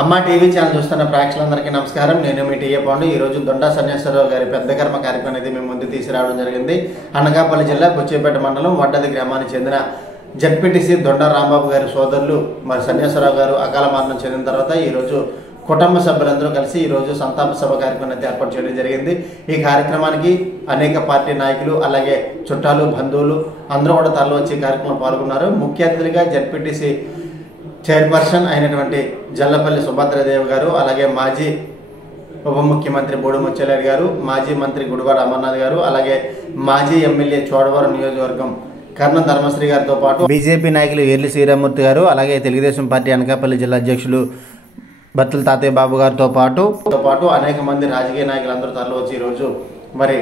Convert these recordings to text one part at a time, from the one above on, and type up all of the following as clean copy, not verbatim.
అమ్మా TV channel చూస్తున్న ప్రేక్షకులందరికీ నమస్కారం. నేను మీ టీఏ పాండు. ఈరోజు దొండా సన్యాసరావు గారి పెద్ద కర్మ కార్యక్రమం అనేది మేము ముందు తీసుకురావడం జరిగింది. అనకాపల్లి జిల్లా బుచ్చేపేట మండలం వడ్డది గ్రామానికి చెందిన జడ్పీటీసీ దొండా రాంబాబు గారి సోదరులు మరి సన్యాసరావు గారు అకాల మరణం చెందిన తర్వాత ఈరోజు కుటుంబ సభ్యులందరూ కలిసి ఈరోజు సంతాప సభ కార్యక్రమం అయితే ఏర్పాటు చేయడం జరిగింది. ఈ కార్యక్రమానికి అనేక పార్టీ నాయకులు అలాగే చుట్టాలు బంధువులు అందరూ కూడా తరలి వచ్చి కార్యక్రమంలో పాల్గొన్నారు. ముఖ్య అతిథులుగా జడ్పీటీసీ చైర్పర్సన్ అయినటువంటి జల్లపల్లి సుభద్రాదేవి గారు, అలాగే మాజీ ఉప ముఖ్యమంత్రి బోడు ముత్యాలరెడ్డి గారు, మాజీ మంత్రి గుడివాడ అమర్నాథ్ గారు, అలాగే మాజీ ఎమ్మెల్యే చోడవరం నియోజకవర్గం కర్ణం ధర్మశ్రీ గారితో పాటు బీజేపీ నాయకులు ఏర్లి శ్రీరామూర్తి గారు, అలాగే తెలుగుదేశం పార్టీ అనకాపల్లి జిల్లా అధ్యక్షులు బత్తుల తాతయ్య బాబు గారితో పాటు అనేక మంది రాజకీయ నాయకులందరూ తరలి వచ్చి ఈరోజు మరి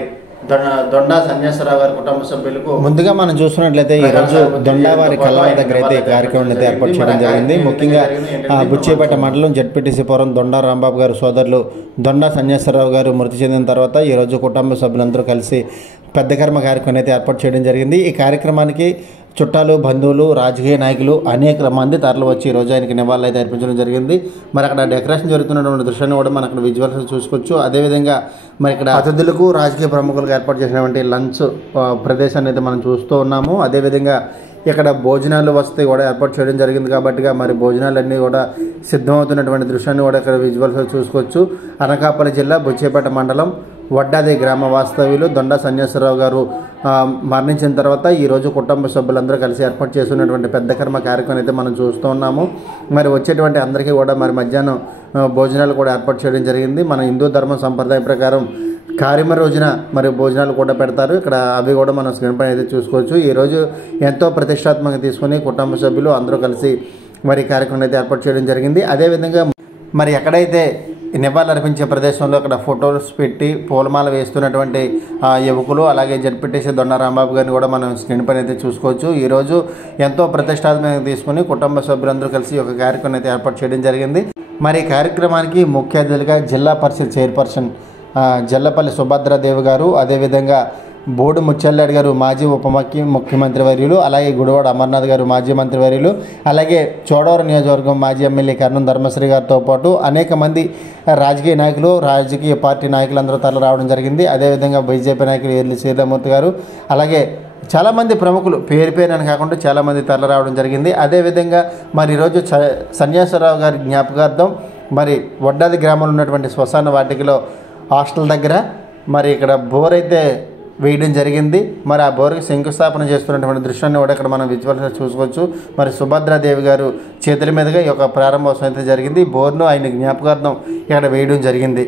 దొండా సన్యాసరావు గారి కుటుంబ సభ్యులకు ముందుగా మనం చూస్తున్నట్లయితే ఈరోజు దొండా వారి కళ్ళ దగ్గర అయితే కార్యక్రమం అయితే ఏర్పాటు చేయడం జరిగింది. ముఖ్యంగా బుచ్చేపేట మండలం జడ్పీటీసీ పురం దొండా రాంబాబు గారు సోదరులు దొండా సన్యాసరావు గారు మృతి చెందిన తర్వాత ఈరోజు కుటుంబ సభ్యులందరూ కలిసి పెద్ద కర్మ కార్యక్రమం అయితే ఏర్పాటు చేయడం జరిగింది. ఈ కార్యక్రమానికి చుట్టాలు బంధువులు రాజకీయ నాయకులు అనేక మంది తరలి వచ్చి ఈరోజు ఆయనకి నివాళులు అయితే అర్పించడం జరిగింది. మరి అక్కడ డెకరేషన్ జరుగుతున్నటువంటి దృశ్యాన్ని కూడా మనం అక్కడ విజువల్స్ చూసుకోవచ్చు. అదేవిధంగా మరి ఇక్కడ అతిథులకు రాజకీయ ప్రముఖులకు ఏర్పాటు చేసినటువంటి లంచ్ ప్రదేశాన్ని అయితే మనం చూస్తూ ఉన్నాము. అదేవిధంగా ఇక్కడ భోజనాలు వసతి కూడా ఏర్పాటు చేయడం జరిగింది కాబట్టి మరి భోజనాలన్నీ కూడా సిద్ధమవుతున్నటువంటి దృశ్యాన్ని కూడా ఇక్కడ విజువల్స్ చూసుకోవచ్చు. అనకాపల్లి జిల్లా బుచ్చేపేట మండలం వడ్డాది గ్రామ వాస్తవ్యులు దొండా సన్యాసరావు గారు మరణించిన తర్వాత ఈరోజు కుటుంబ సభ్యులందరూ కలిసి ఏర్పాటు చేస్తున్నటువంటి పెద్ద కర్మ కార్యక్రమం అయితే మనం చూస్తూ ఉన్నాము. మరి వచ్చేటువంటి అందరికీ కూడా మరి మధ్యాహ్నం భోజనాలు కూడా ఏర్పాటు చేయడం జరిగింది. మన హిందూ ధర్మ సంప్రదాయం ప్రకారం కార్యక్రమ రోజున మరి భోజనాలు కూడా పెడతారు. ఇక్కడ అవి కూడా మనం స్క్రీన్ పైన అయితే చూసుకోవచ్చు. ఈరోజు ఎంతో ప్రతిష్టాత్మకంగా తీసుకుని కుటుంబ సభ్యులు అందరూ కలిసి మరి కార్యక్రమం అయితే ఏర్పాటు చేయడం జరిగింది. అదేవిధంగా మరి ఎక్కడైతే నివాళులు అర్పించే ప్రదేశంలో అక్కడ ఫొటోస్ పెట్టి పూలమాల వేస్తున్నటువంటి యువకులు అలాగే జడ్పీటీసీ దొండా రాంబాబు గారిని కూడా మనం స్క్రీన్ పైన అయితే చూసుకోవచ్చు. ఈరోజు ఎంతో ప్రతిష్టాత్మకంగా తీసుకుని కుటుంబ సభ్యులందరూ కలిసి ఒక కార్యక్రమం అయితే ఏర్పాటు చేయడం జరిగింది. మరి ఈ కార్యక్రమానికి ముఖ్య అతిథులుగా జిల్లా పరిషత్ చైర్పర్సన్ జల్లపల్లి సుభద్రాదేవి గారు, అదేవిధంగా బోడు ముత్యాలరెడ్డి గారు మాజీ ఉప ముఖ్యమంత్రి వర్యులు, అలాగే గుడివాడ అమర్నాథ్ గారు మాజీ మంత్రి వర్యులు, అలాగే చోడవరం నియోజకవర్గం మాజీ ఎమ్మెల్యే కర్ణం ధర్మశ్రీ గారితో పాటు అనేక మంది రాజకీయ నాయకులు రాజకీయ పార్టీ నాయకులందరూ తరలి రావడం జరిగింది. అదేవిధంగా బీజేపీ నాయకులు ఏర్లి శ్రీరామూర్తి గారు, అలాగే చాలామంది ప్రముఖులు పేరుని కాకుండా చాలామంది తరలి రావడం జరిగింది. అదేవిధంగా మరి ఈరోజు సన్యాసరావు గారి జ్ఞాపకార్థం మరి వడ్డాది గ్రామంలో ఉన్నటువంటి శ్మశాన వాటికలో హాస్టల్ దగ్గర మరి ఇక్కడ బోర్ అయితే వేయడం జరిగింది. మరి ఆ బోర్కి శంకుస్థాపన చేస్తున్నటువంటి దృశ్యాన్ని కూడా ఇక్కడ మనం విజువల్స్ చూసుకోవచ్చు. మరి సుభద్రాదేవి గారు చేతుల మీదుగా ఈ యొక్క ప్రారంభోత్సవం అయితే జరిగింది. బోర్ను ఆయన జ్ఞాపకార్థం ఇక్కడ వేయడం జరిగింది.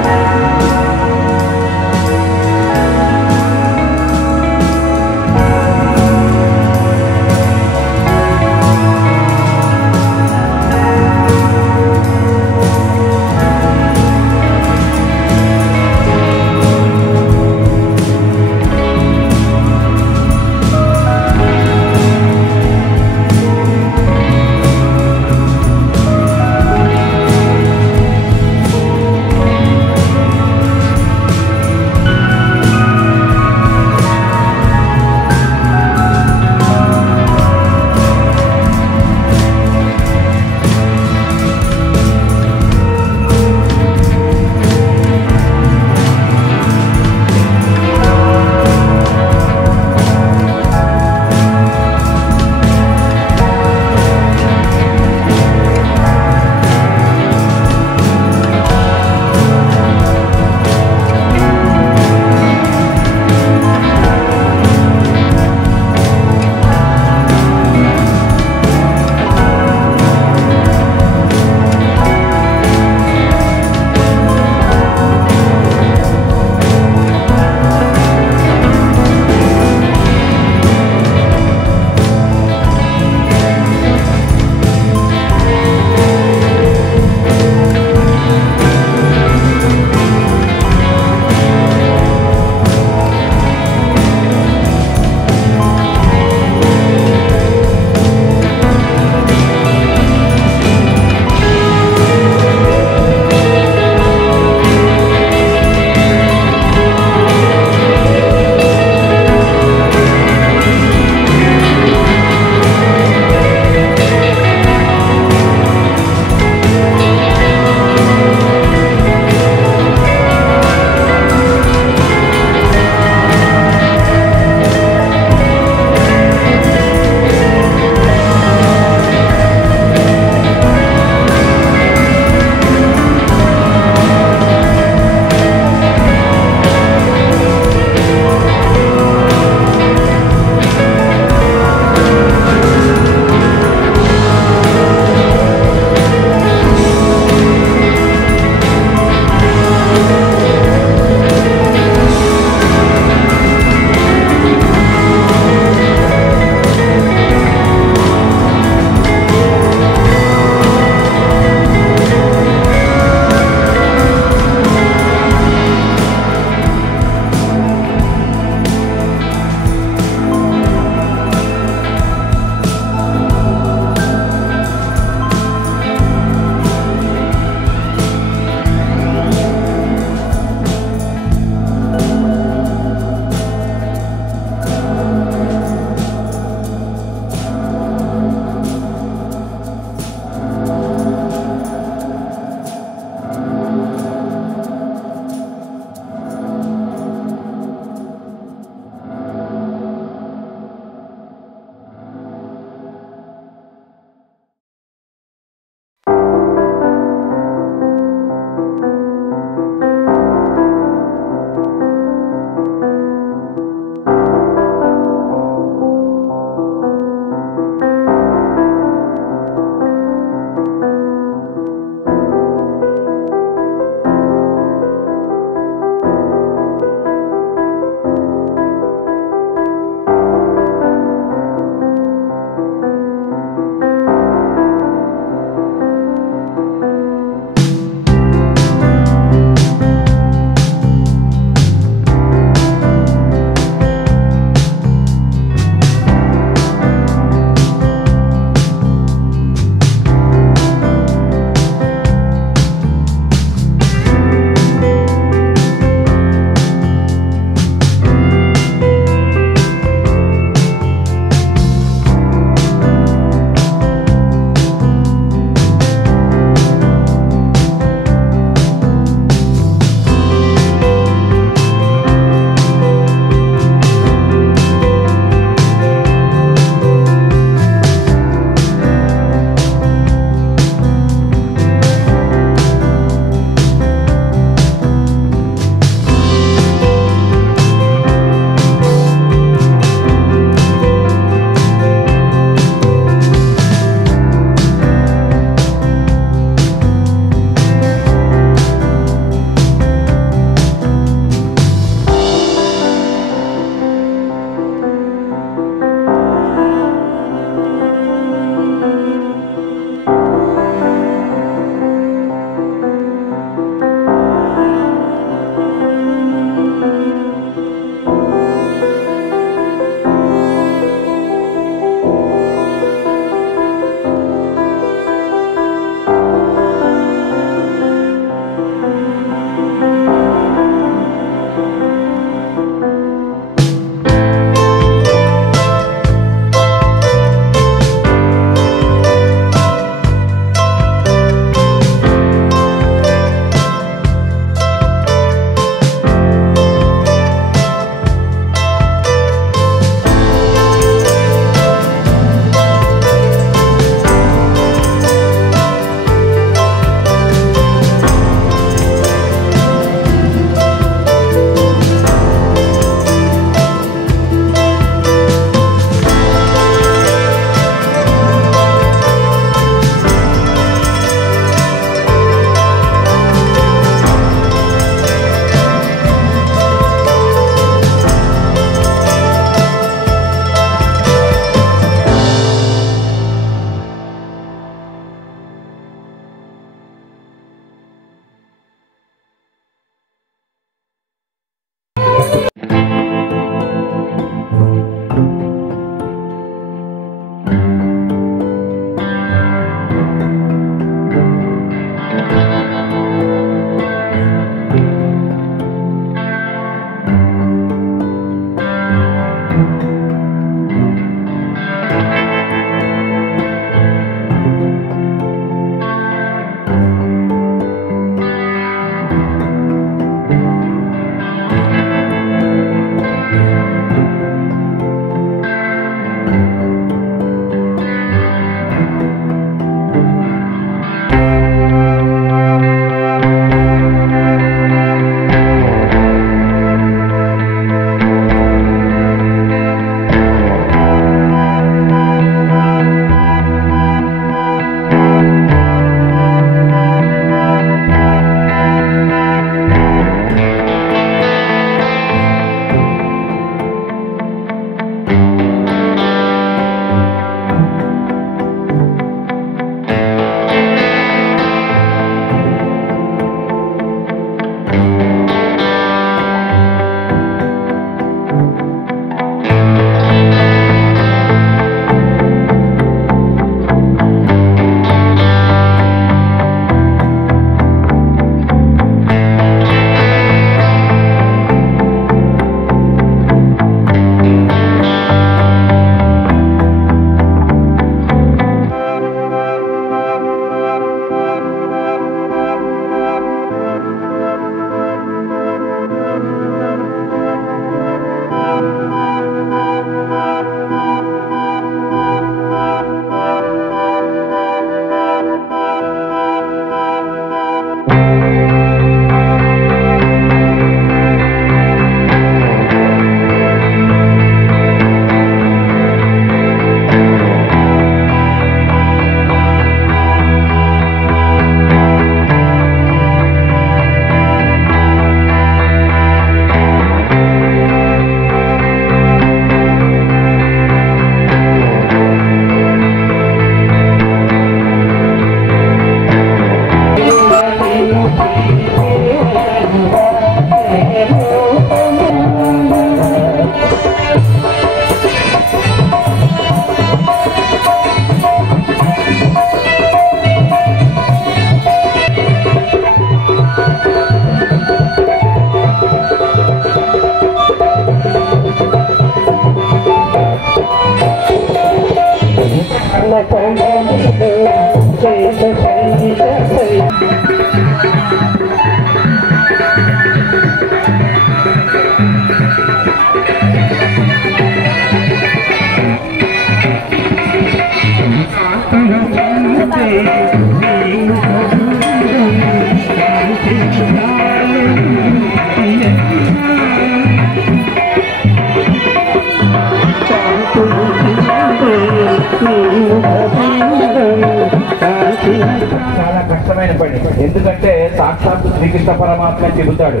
చాలా కష్టమైన పని. ఎందుకంటే సాక్షాత్తు శ్రీకృష్ణ పరమాత్మ చెబుతాడు,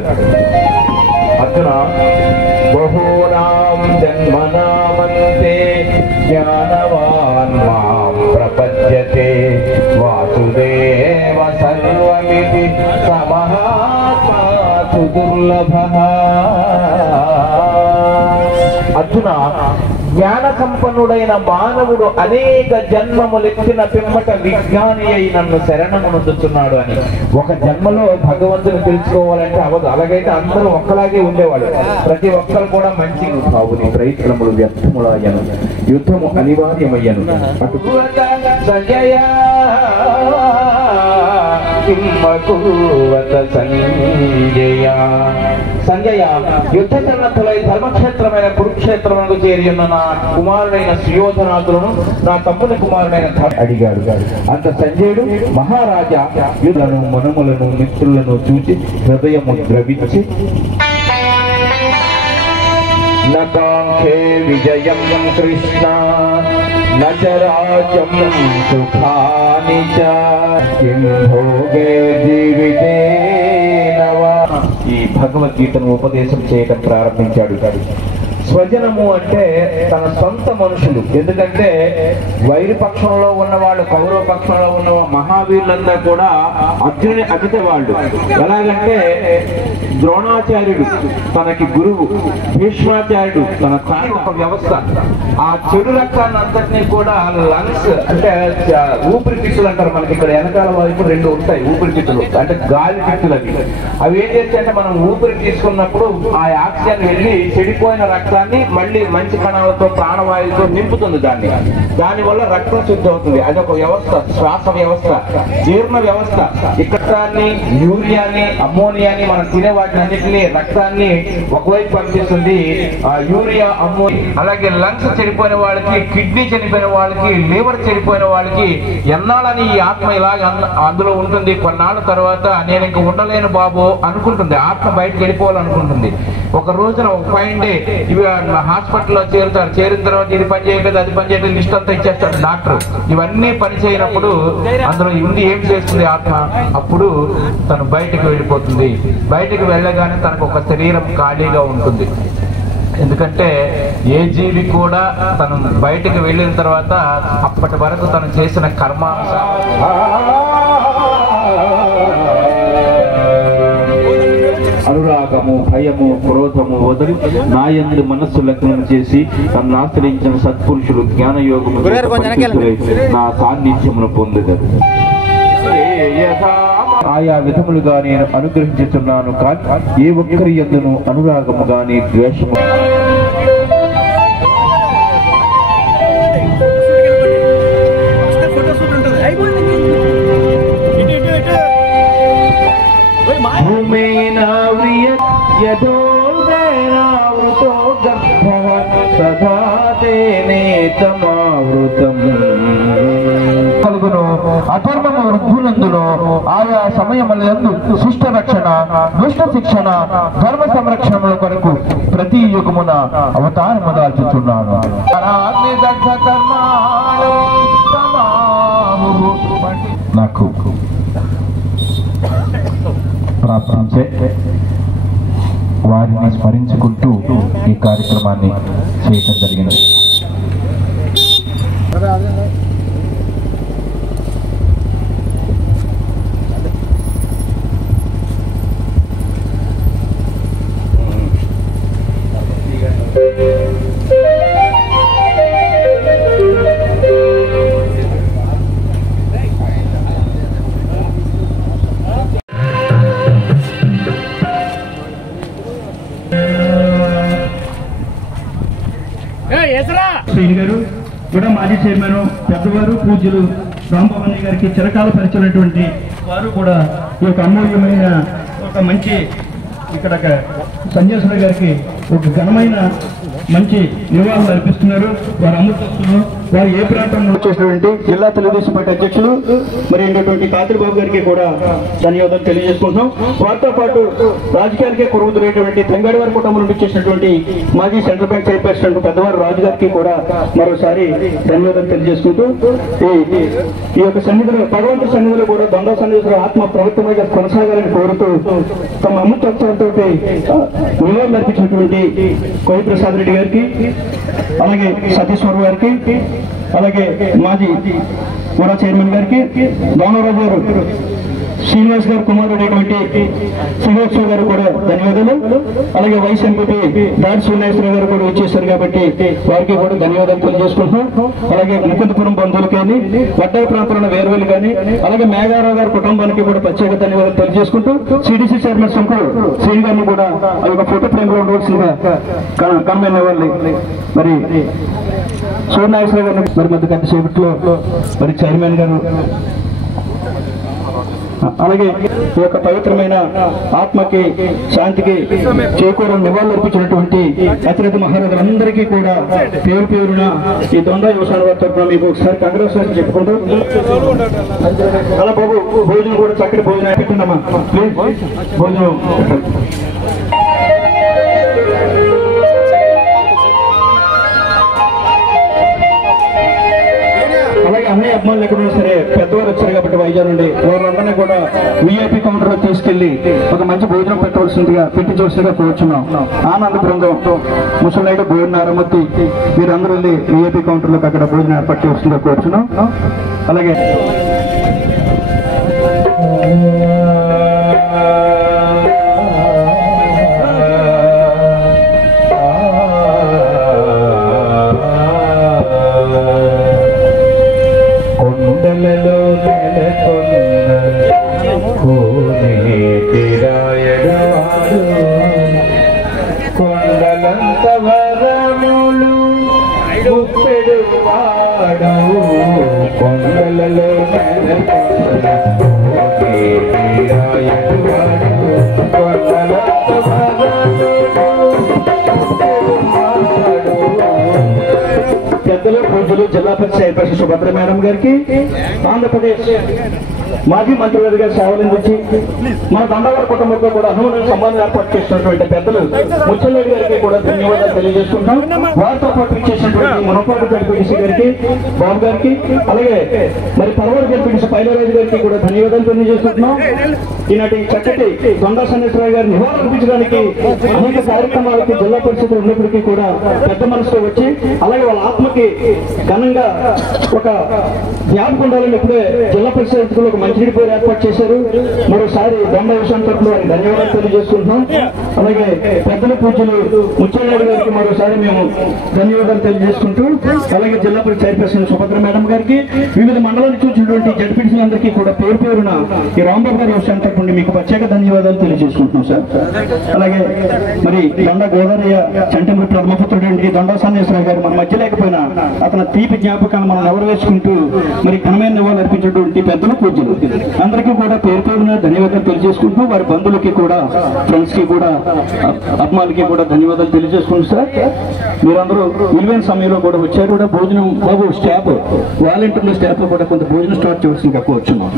అర్జున బహూనాం జన్మనామంతే జ్ఞానవాన్ మాం ప్రపద్యతే వాసుదేవ సర్వమితి సమహాత్మా సుదుర్లభః. అర్జున, జ్ఞాన సంపన్నుడైన మానవుడు అనేక జన్మములెత్తిన పిమ్మట విజ్ఞాని అయి నన్ను శరణమునందుతున్నాడు అని. ఒక జన్మలో భగవంతుని తెలుసుకోవాలంటే అవదు. అలాగైతే అందరూ ఒక్కలాగే ఉండేవాడు. ప్రతి ఒక్కరు కూడా మంచి కావుని ప్రయత్నములు వ్యర్థములయ్యను, యుద్ధము అనివార్యమయ్యను. అటు సంజయ సంజయ యుద్ధ సన్నద్ధులై ధర్మక్షేత్రమైన కురుక్షేత్రమునకు చేరి ఉన్న నా కుమారుడైన సుయోధనాథులను నా తమ్ముని కుమారుడైన అడిగాడు. అంత సంజయుడు మహారాజా యుధను మనుములను మిత్రులను చూచి హృదయము ద్రవించి నకాంక్షే విజయం కృష్ణ నచరాజ్యం సుఖాని చ కిం భోగే జీవితేనవా. ఈ భగవద్గీతను ఉపదేశం చేయడం ప్రారంభించాడు. స్వజనము అంటే తన సొంత మనుషులు. ఎందుకంటే వైరి పక్షంలో ఉన్నవాళ్ళు, కౌరవ పక్షంలో ఉన్న మహావీరులంతా కూడా అర్జునుని అతిథి వాళ్ళు. ఎలాగంటే ద్రోణాచార్యుడు తనకి గురువు, భీష్మాచార్యుడు తన తాను ఒక వ్యవస్థ. ఆ చెడు రక్తాన్ని అంతటినీ కూడా లంగ్స్ అంటే ఊపిరితిత్తులు అంటారు. మనకి ఇక్కడ వెనకాల వైపు రెండు ఉంటాయి ఊపిరితిత్తులు, అంటే గాలి తిత్తులు. అవి ఏం చేస్తాయంటే మనం ఊపిరి తీసుకున్నప్పుడు ఆ ఆక్సిజన్ వెళ్ళి చెడిపోయిన రక్తాన్ని మళ్ళీ మంచి కణాలతో ప్రాణవాయువుతో నింపుతుంది. దానివల్ల రక్తం శుద్ధి అవుతుంది. అదొక వ్యవస్థ, శ్వాస వ్యవస్థ, జీర్ణ వ్యవస్థ. ఇక్కడాన్ని, యూరియాని, అమ్మోనియాని మనం తినే వాటిని అన్నింటినీ రక్తాన్ని ఒకవైపు పంపిస్తుంది. Urea, ammonia. అలాగే లంగ్స్ చెడిపోయిన వాళ్ళకి, కిడ్నీ చనిపోయిన వాళ్ళకి, లివర్ చెడిపోయిన వాళ్ళకి ఎన్నాళ్ళని ఈ ఆత్మ ఇలాగ అందులో ఉంటుంది. కొన్నాళ్ళ తర్వాత నేను ఇంక ఉండలేను బాబు అనుకుంటుంది. ఆత్మ బయటకు వెళ్ళిపోవాలనుకుంటుంది. ఒక రోజున ఒక ఫైన్ డే ఇవి హాస్పిటల్లో చేరుతారు. చేరిన తర్వాత ఇది పని చేయలేదు, అది పని చేయలేదు, లిస్ట్ అంతా ఇచ్చేస్తాడు డాక్టర్. ఇవన్నీ పని చేయనప్పుడు అందులో ఉంది ఏం చేస్తుంది ఆత్మ? అప్పుడు తను బయటకు వెళ్ళిపోతుంది. బయటకు వెళ్ళగానే తనకు ఒక శరీరం ఖాళీగా ఉంటుంది. ఎందుకంటే ఏ జీవి కూడా తను బయటకు వెళ్ళిన తర్వాత అప్పటి వరకు తను చేసిన అనురాగము, భయము, క్రోధము వదిలి నాయందు మనస్సు లగ్నం చేసి తనను ఆశ్రయించిన సత్పురుషులు జ్ఞానయోగము నా సాన్నిధ్యమును పొందుతారు. ఆయా విధములుగా నేను అనుగ్రహించుతున్నాను, కానీ ఏ ఒక్కరి యందును అనురాగము గాని ద్వేషము అధర్మము వృద్ధులందులో ఆయా సమయములందు శిష్ట రక్షణ, దుష్ట శిక్షణ, ధర్మ సంరక్షణల కొరకు ప్రతి యుగమున అవతారము దాల్చుచున్నాను. నాకు ప్రార్థించే వారిని స్మరించుకుంటూ ఈ కార్యక్రమాన్ని చేయటం జరిగింది. కూడా మాజీ చైర్మన్ పెద్దవారు పూజ్యులు రాంభవన్ గారికి చిరకాల పరిచయమైనటువంటి వారు కూడా ఈ యొక్క అమూల్యమైన ఒక మంచి ఇక్కడ సంజయ్ గారికి ఒక ఘనమైన మంచి నివాళులు అర్పిస్తున్నారు. వారు అమృతస్తులు వారు ఏ ప్రాంతంలో వచ్చేసినటువంటి జిల్లా తెలుగుదేశం పార్టీ అధ్యక్షులు మరి అయినటువంటి కాతిరి బాబు గారికి కూడా ధన్యవాదాలు తెలియజేసుకుంటున్నాం. వారితో పాటు రాజకీయాలకే కొరువుతున్నటువంటి తెంగాడివారి కుటుంబం నుండి చేసినటువంటి మాజీ సెంట్రల్ బ్యాంక్ చైర్పర్సన్ పెద్దవారు రాజు గారికి కూడా మరోసారి ధన్యవాదాలు తెలియజేసుకుంటూ ఈ యొక్క సన్నిధిలో భగవంతుడి సన్నిధిలో కూడా దొండ సన్నిధిలో ఆత్మ ప్రవృత్తమైగా కొనసాగాలని కోరుతూ తమ అమృతత్వంతో నివాళులు అర్పించినటువంటి కోయి ప్రసాద్ రెడ్డి గారికి, అలాగే సతీశ్వర్ గారికి, అలాగే మాజీ కూడా చైర్మన్ గారికి, దానవరాజు గారు శ్రీనివాస్ గారు కుమారుడైనటువంటి శ్రీనివాసరావు గారు కూడా ధన్యవాదాలు. అలాగే వైస్ ఎంపీ దాడి శ్రీనివాసరావు గారు కూడా వచ్చేసారు కాబట్టి వారికి కూడా ధన్యవాదాలు తెలియజేసుకుంటున్నాం. అలాగే ముకుందపురం బంధువులు కానీ, వడ్డాయి ప్రాంతంలో వేరువేలు కానీ, అలాగే మేఘారావు గారి కుటుంబానికి కూడా ప్రత్యేక ధన్యవాదాలు తెలియజేసుకుంటూ సిడిసి చైర్మన్ శంకర్ శ్రీ గారిని కూడా ఆ యొక్క ఫోటో ఫ్రేమ్ లో ఉండవలసిందిగా కన్వీన్ అవ్వాలి. మరి సూర్యనాగేశ్వర గారిని మరి మధ్య గత సేపట్లో మరి చైర్మన్ గారు, అలాగే ఈ యొక్క పవిత్రమైన ఆత్మకి శాంతికి చేకూరని నివాళులు అర్పించినటువంటి అతిరథ మహారాజులందరికీ కూడా పేరు పేరున ఈ దొండ యువసాన వారి తరఫున మీకు ఒకసారి కంగ్రాచులేషన్ చెప్పుకుంటూ, అలా బాబు భోజనం కూడా చక్కటి భోజనం పెట్టండమ్మా ప్లీజ్, భోజనం అలాగే అన్ని అభిమానులు ఎక్కడున్నా సరే పెద్దవారు వచ్చారు కాబట్టి వైజాగ్ నుండి వారందరినీ కూడా విఐపి కౌంటర్ లో తీసుకెళ్లి ఒక మంచి భోజనం పెట్టించవలసిందిగా కోరుచున్నాం. ఆనంద బృందం ముసలాయుడు భోజన నారమూర్తి మీరందరూ వెళ్ళి విఐపి కౌంటర్ లోకి అక్కడ భోజనం ఏర్పాటు చేయవలసిందిగా కోరుచున్నాం. అలాగే కొండలలో నెలకొన్న కోనేటిరాయడవాడు, కొండలంత వరములు గుప్పెడు వాడు, కొండలలో నెలకొన్న కోనేటిరాయడవాడు, కొండలంత వరములు పెద్దలు పూజలు జిల్లా పరిషత్ చైర్పర్సన్ సుభద్ర మేడం గారికి, ఆంధ్రప్రదేశ్ మాజీ మంత్రివర్గ గారి సేవలు అందించి మన దండవారి కుటుంబంతో కూడా అనుమతుల సంబంధం ఏర్పాటు చేసినటువంటి పెద్దలు ముచ్చలేడి గారికి కూడా ధన్యవాదాలు తెలియజేసుకుంటాం. వారితో పాటు చేసినటువంటి మునపాటి జడ్పీటీసీ గారికి, బాబు గారికి, అలాగే మరి పరవాడు జడ్పీటీసీ పైలరాజు గారికి కూడా ధన్యవాదాలు తెలియజేసుకుంటున్నాం. ఈనాటి చక్కటి దొండ సన్నేశ్వరరావు గారిని నివాళులు అర్పించడానికి అనేక కార్యక్రమాలకి జిల్లా పరిషత్తులు ఉన్నప్పటికీ కూడా పెద్ద మనసుతో వచ్చి అలాగే వాళ్ళ ఆత్మకి ఘనంగా ఒక జ్ఞాపకం ఉండాలని ఇప్పుడే జిల్లా పరిషత్ ఒక మంచినీటి పేరు ఏర్పాటు చేశారు. మరోసారి దొండ విషయం తరఫున వారికి ధన్యవాదాలు తెలియజేసుకుంటున్నాం. అలాగే పెద్దల పూజలు ముచ్చనాయుడు గారికి మరోసారి మేము ధన్యవాదాలు తెలియజేసుకుంటూ, అలాగే జిల్లా పరిషత్ చైర్పర్సన్ సుభద్ర మేడం గారికి, వివిధ మండలానికి చూసినటువంటి జడ్పీటీసీలందరికీ కూడా పేరు పేరున ఈ రాంబాబు గారి విషయం తరఫున మీకు ప్రత్యేక ధన్యవాదాలు తెలియజేసుకుంటున్నాం సార్. అలాగే మరి దొండ గోదావరి చంటమూరి బ్రహ్మపుత్రుడు దొండ సన్నేశ్వరరావు గారు మన మధ్య లేకపోయినా అతని తీపి జ్ఞాపకాన్ని మనం ఎవరు వేసుకుంటూ మరి ఘనమైన నివాళులు అర్పించినటువంటి పెద్దలు పూజలు అందరికీ కూడా పేరు పేరున ధన్యవాదాలు తెలియజేసుకుంటూ, వారి బంధువులకి కూడా ఫ్రెండ్స్ కి కూడా అభిమానులకి కూడా ధన్యవాదాలు తెలియజేసుకుంటూ సార్ మీరందరూ విలువైన సమయంలో కూడా వచ్చారు. కూడా భోజనం బాబు స్టాఫ్ వాలంటీర్ల స్టాఫ్ లో కూడా కొంత భోజనం స్టార్ట్ చేయవలసిందిగా కోరుచున్నాం.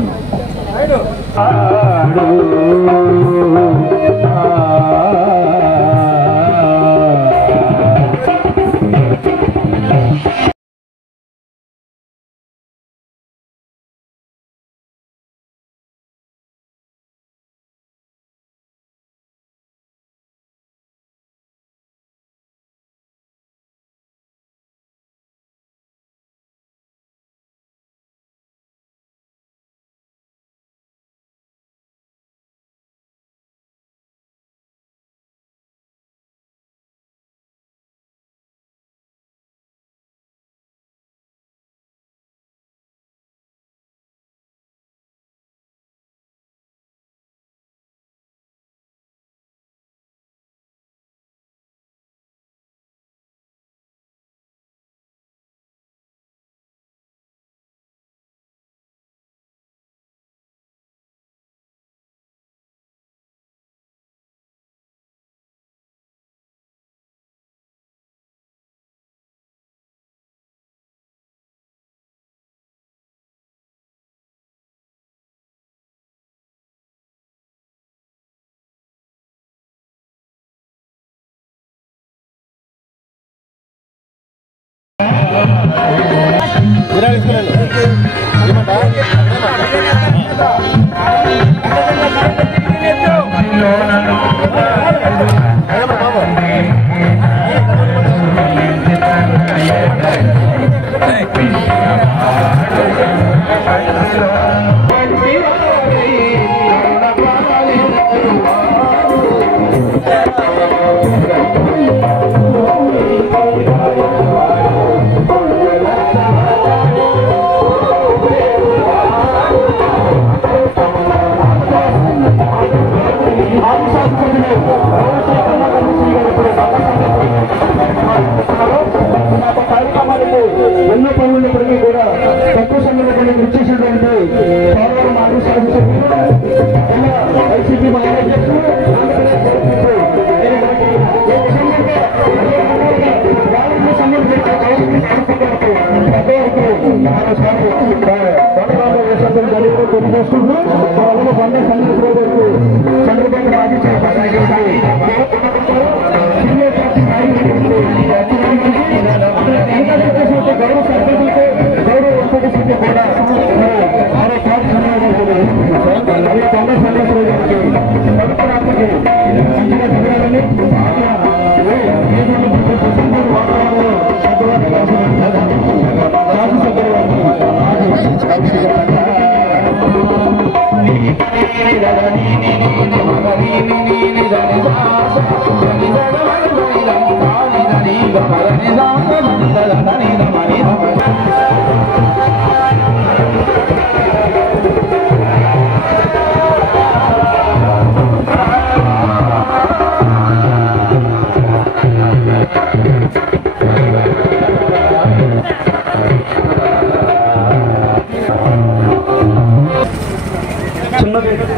ఎన్నో పనులున్నప్పటికీ కూడా తక్కువ సమయంలో కృషి చేసినటువంటి పోలవరం మాజీ వైసీపీ తెలియజేసుకుంటూ పండుగ చంద్రబాబు మాజీ గౌరవ సర్పంచులతో గౌరవ ఉప సభ్యులు కూడా ఆరో పార్టీ కాంగ్రెస్ సందేశం మంచిగా జరగాలని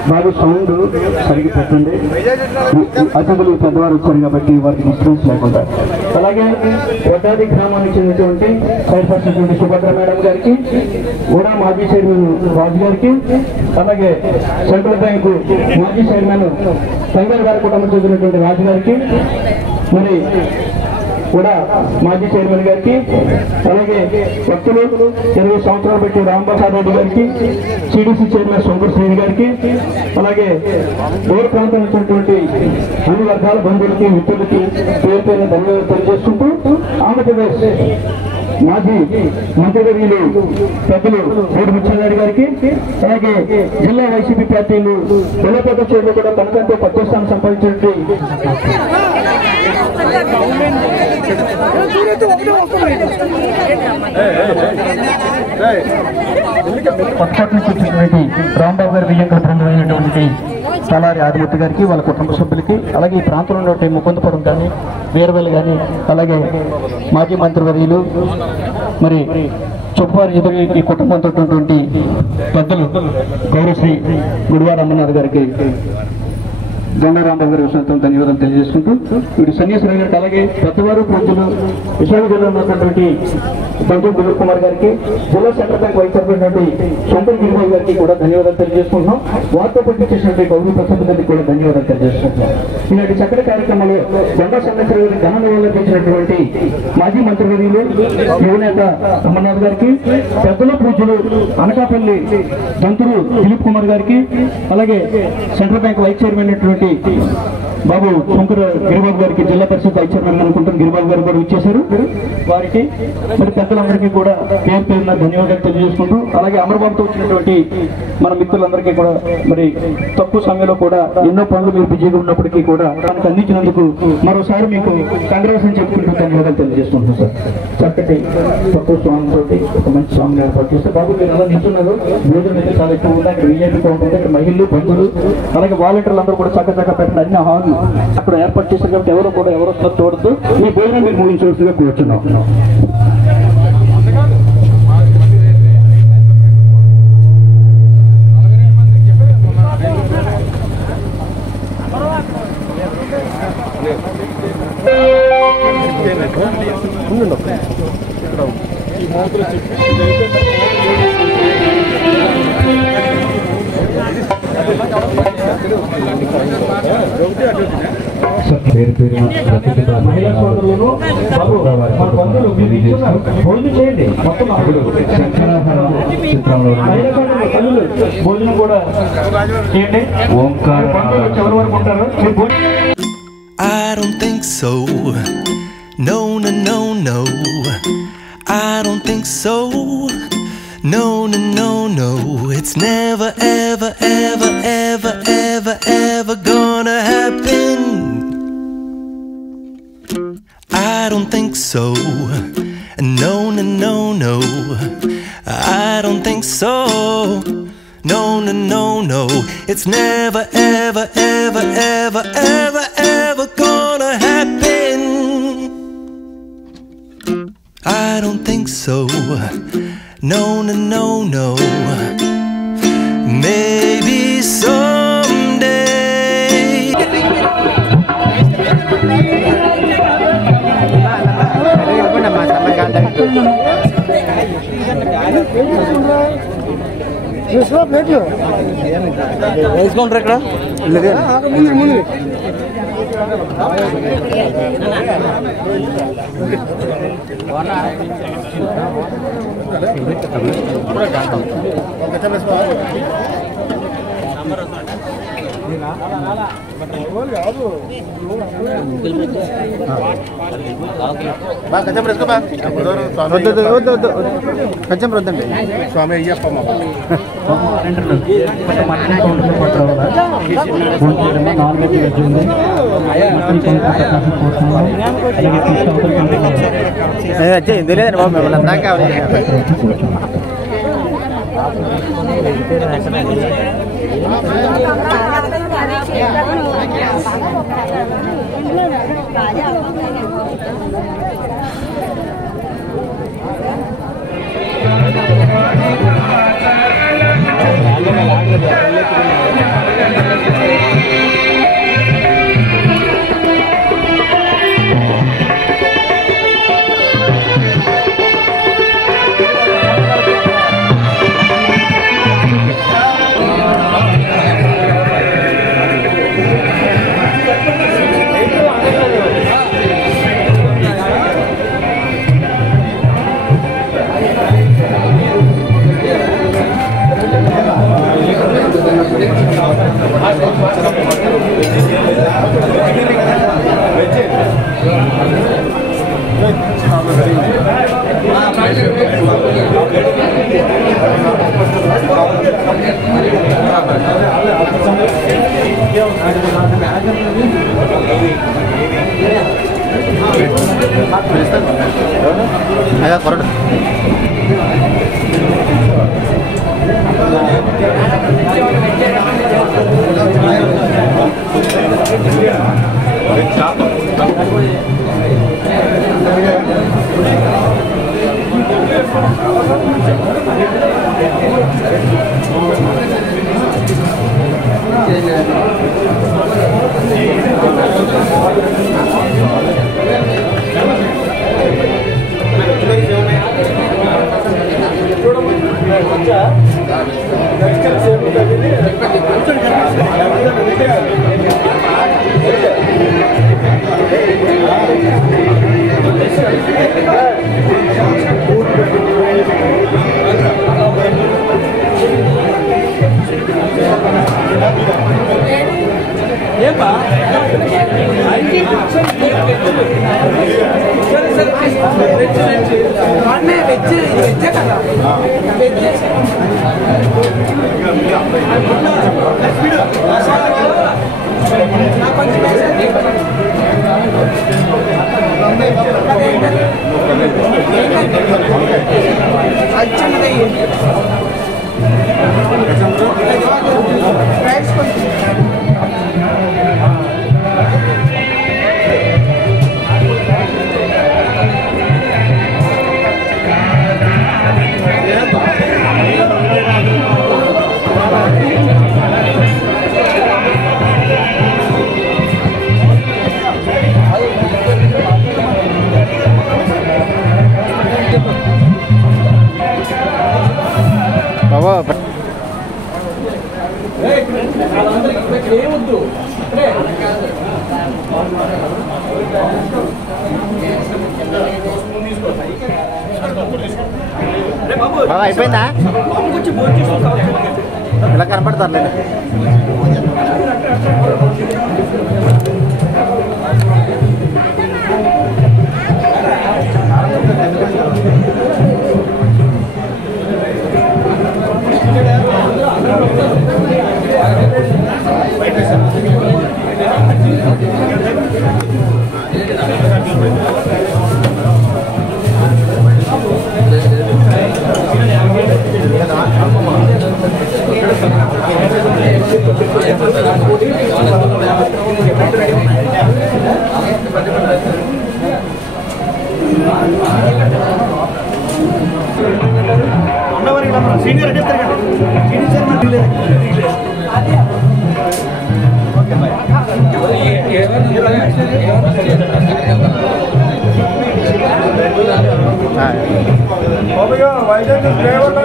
బాగా సౌండ్ సరిగ్గా పెట్టండి. అతిథులు పెద్దవారు వచ్చారు కాబట్టి వారికి డిస్టెన్స్ లేకుండా. అలాగే వడ్డాది గ్రామానికి చెందినటువంటి చైర్పర్సన్ సుభద్ర మేడం గారికి, కూడా మాజీ చైర్మన్ రాజు గారికి, అలాగే సెంట్రల్ బ్యాంకు మాజీ చైర్మన్ సంగర్ గారి కుటుంబం చెందినటువంటి రాజు గారికి, మరి కూడా మాజీ చైర్మన్ గారికి, అలాగే భక్తులు 20 సంవత్సరాలు పెట్టి రాంప్రసాద్ రెడ్డి గారికి, సిడిసి చైర్మన్ శంకర్ శ్రేణి గారికి, అలాగే దూర ప్రాంతం వచ్చినటువంటి అన్ని వర్గాల బంధువులకి మిత్రులకి పేరు పేరు ధన్యవాదాలు తెలియజేసుకుంటూ ఆంధ్రప్రదేశ్ మాజీ మంత్రివర్యులు పెద్దలు రేడు ముచ్చెన్నాయుడు గారికి, అలాగే జిల్లా వైసీపీ పార్టీలు బలపేట చైర్మన్ కూడా తనకంటూ 10వ స్థానం సంపాదించినట్టు పక్కపట్ నుంచి వచ్చినటువంటి రాంబాబు గారి విజయం బృందమైనటువంటి తలారి ఆదిమూర్తి గారికి, వాళ్ళ కుటుంబ సభ్యులకి, అలాగే ఈ ప్రాంతంలో ఉన్నటువంటి ముకుందపురం కానీ వీరవెల్లి కానీ, అలాగే మాజీ మంత్రివర్యులు మరి చొప్పారి ఎదురు ఈ కుటుంబంతో ఉన్నటువంటి పెద్దలు గౌరవశ్రీ గుడివాడ అమ్మనాథ్ గారికి, గంగారాంబాబు గారి విషయంతో ధన్యవాదాలు తెలియజేసుకుంటూ వీడు సన్యాసరావు గారికి, అలాగే పెద్దవారు ప్రజలు విశాఖ జిల్లా ఉన్నటువంటి బంధు దిలీప్ కుమార్ గారికి, జిల్లా central bank vice chairman Shankar Giribabu గారికి కూడా ధన్యవాదాలు తెలియజేసుకుంటున్నాం. వారితో పాటు చేసినటువంటి గౌరవ ప్రసాద్ గారికి కూడా ధన్యవాదాలు తెలియజేసుకుంటున్నాం. ఈనాటి చక్కటి కార్యక్రమంలో గంగా సంవత్సరం గారికి ఘన నివాళులర్పించినటువంటి మాజీ మంత్రివర్యులు యువనేత అమర్నాథ్ గారికి, పెద్దల పూజలు అనకాపల్లి బంతులు దిలీప్ కుమార్ గారికి, అలాగే సెంట్రల్ బ్యాంక్ వైస్ చైర్మన్ బాబు శంకర్ గిరిబాబు గారికి, జిల్లా పరిషత్ వైస్ చైర్మన్ అనుకుంటున్న గిరిబాబు గారు కూడా ఇచ్చేశారు. వారికి మరి పెద్దలందరికీ కూడా పేరు పేరున ధన్యవాదాలు తెలియజేసుకుంటూ, అలాగే అమరబాబుతో వచ్చినటువంటి మన మిత్రులందరికీ కూడా మరి తక్కువ సమయంలో కూడా ఎన్నో పనులు మీరు బిజీగా ఉన్నప్పటికీ కూడా మనకు అందించినందుకు మరోసారి మీకు కంగ్రాట్స్ చెప్పుకుంటూ ధన్యవాదాలు తెలియజేసుకుంటున్నాం సార్. చక్కటి తక్కువ స్వామి తోటి ఒక మంచి స్వామిని ఏర్పాటు చేస్తే బాబు మీరు అలా నిల్చున్నారు. భోజనం అయితే చాలా ఎక్కువ ఉంది. అక్కడ వీఐపీ కౌంటర్, ఇక్కడ మహిళలు బంధువులు అలాగే వాలంటీర్లు అందరూ కూడా చక్కగా పెట్టిన అన్ని హాల్ అక్కడ ఏర్పాటు చేశారు కాబట్టి ఎవరు కూడా ఎవరు వస్తున్నారు చూడద్దు. మీ భోజనం మీరు ముగించవలసిందిగా కూర్చున్నాం. మహిళా సోదరులను మన బంధువులు మీరు ఇస్తున్నారు. భోజనం చేయండి మొత్తం చిత్రంలో తల్లులు భోజనం కూడా చేయండి. ఓంకార చివరి వరకు ఉంటారు. I don't think so. No, no, no, no. I don't think so. No, no, no, no. It's never, ever, ever, ever, ever, ever gonna happen. I don't think so. No, no, no, no. I don't think so. No, no, no, no. It's never, ever, ever, ever, ever, ever gonna happen. I don't think so. No, no, no, no. Maybe someday. వేసుకుంటారు ఇక్కడ కొంచెం వద్దండి స్వామి అయ్యప్ప లేదండి బాబు మిమ్మల్ని దాకా కొరడు అయిపోయిందా ఇలా కనపడతారు సీనియర్ వైజాగ్ డ్రైవర్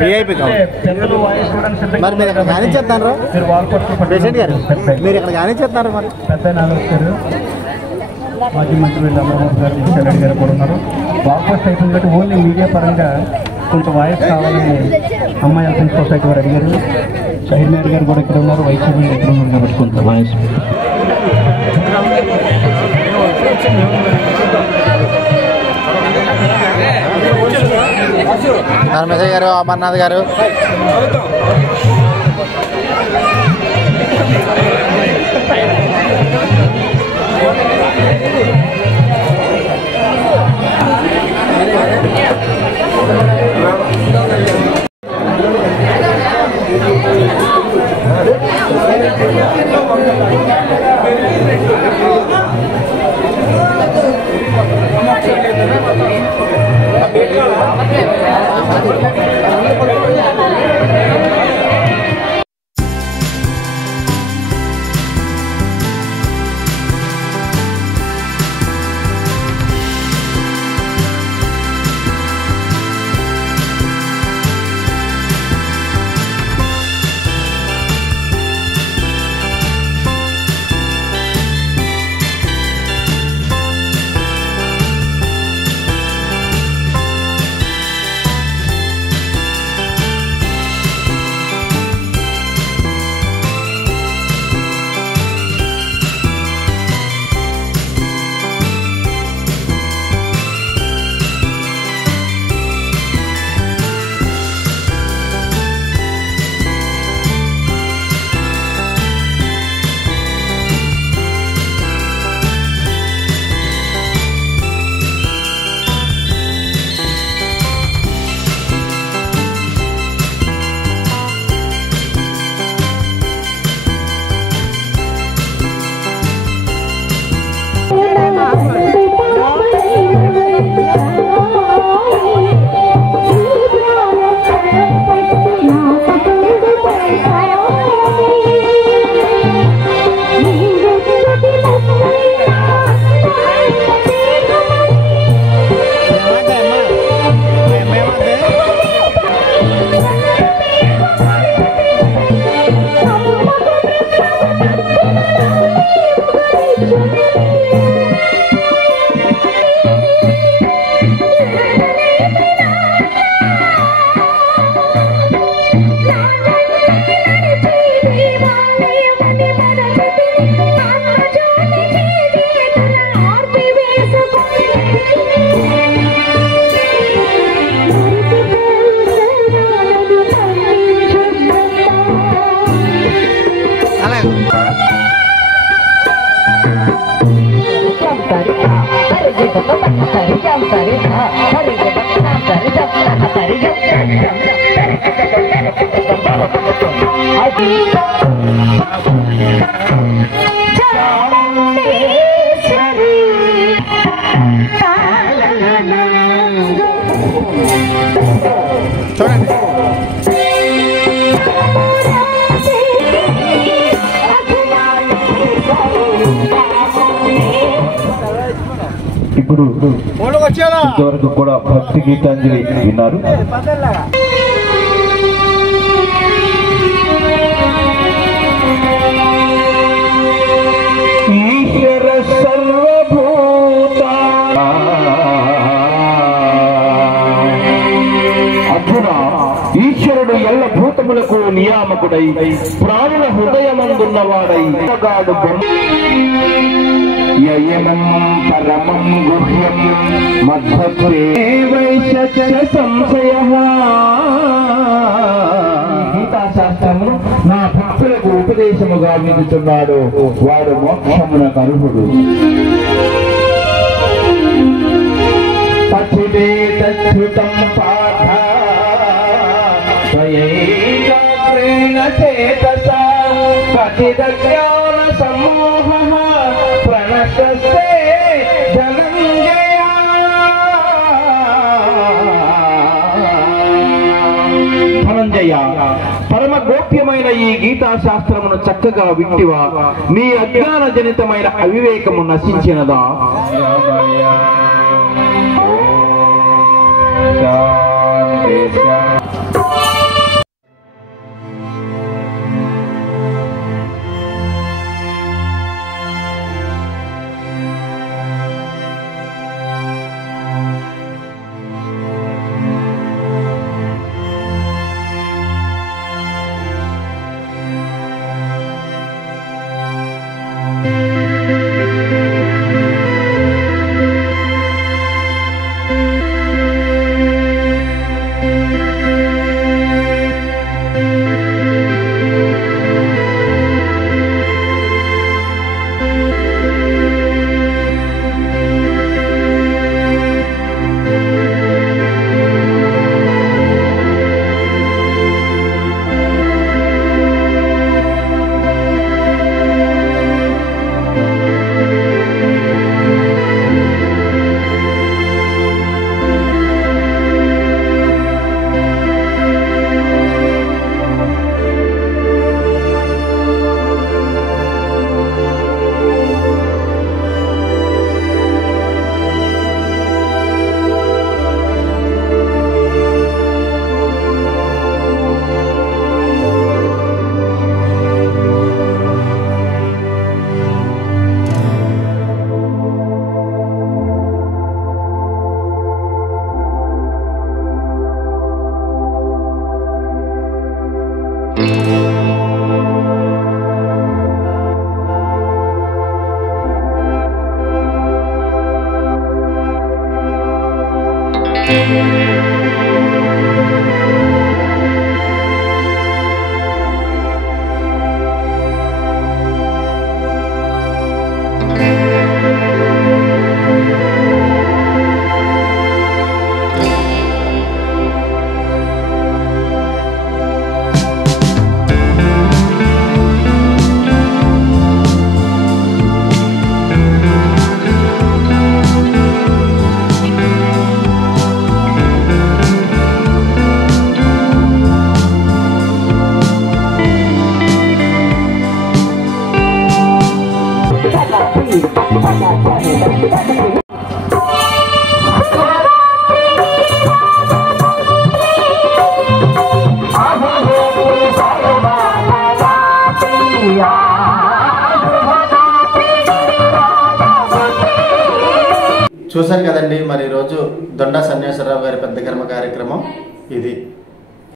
VIP మరి మీరు ఇక్కడ కానిచ్చేస్తున్నారు ప్రెసిడెంట్ గారు, మీరు ఇక్కడ కానిచ్చేస్తున్నారు మరి పెద్ద వచ్చారు. మాజీ మంత్రి అమరబాబు గారు, రెడ్డి గారు కూడా ఉన్నారు. వాల్పోస్ట్ అయిపోయింది కాబట్టి ఓన్లీ మీడియా పరంగా కొంత వాయిస్ కావాలని అమ్మాయి హెల్త్ సొసైటీ వారు అడిగారు. షహీర్ నాయుడు గారు కూడా ఇక్కడ ఉన్నారు, వైస్ చైర్మన్ ఇక్కడ ఉన్నారు కాబట్టి కొంత వాయిస్. ధర్మేశ్వర గారు, అమర్నాథ్ గారు, ఇప్పుడు ఇంతవరకు కూడా భక్తి గీతాంజలి విన్నారు. ఈశ్వర సర్వభూత అర్జున, ఈశ్వరుడు ఎల్ల భూతములకు నియామకుడై ప్రాణుల హృదయమందున్నవాడై యయనం పరమం గుహ్యం మధ్యేవైశ సంశయః. గీతాశాస్త్రమును నా భక్తులకు ఉపదేశముగా వింటున్నాడు, వాడు మోక్షమునకు అర్హుడు. తచ్చుతం పాఠ స్వయేకాగ్రేణ చేతసా కచిదజ్ఞాన సమూహః ప్రణశ్యతే ధనంజయ. ధనంజయ, పరమ గోప్యమైన ఈ గీతా శాస్త్రమును చక్కగా వింటివా? నీ అజ్ఞాన జనితమైన అవివేకము నశించినదా? చూశారు కదండి మరి ఈరోజు దొండా సన్యాసరావు గారి పెద్ద కర్మ కార్యక్రమం ఇది.